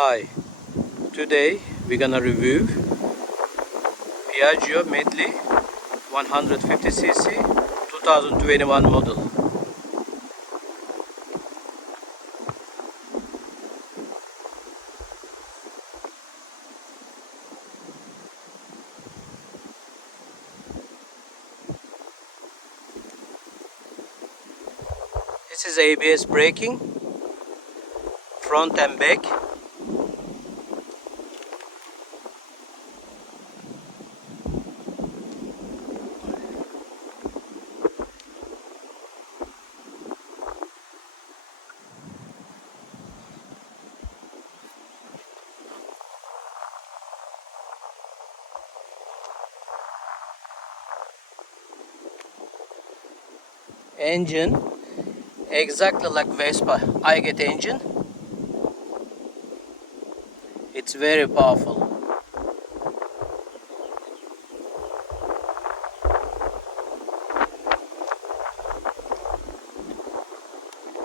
Hi, today we're gonna review Piaggio Medley 150cc 2021 model. This is ABS braking, front and back. Engine exactly like Vespa I get engine. It's very powerful.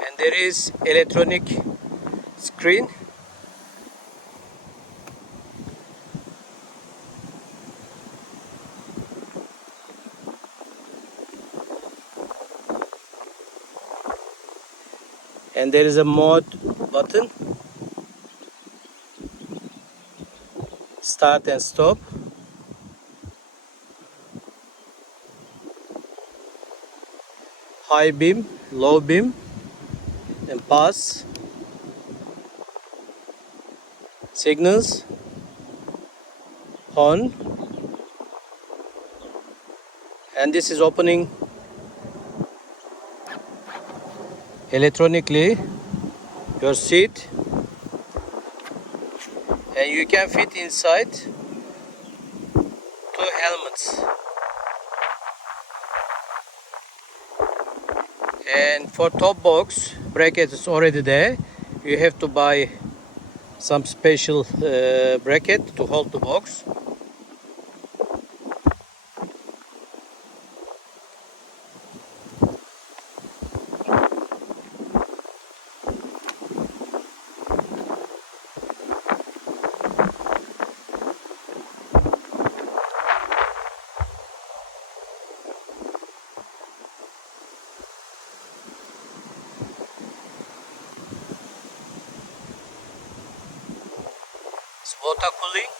And there is electronic screen. And there is a mode button, start and stop. High beam, low beam, and pass. Signals, horn. And this is opening electronically your seat, and you can fit inside 2 helmets. And for top box bracket is already there. You have to buy some special bracket to hold the box. It's water cooling.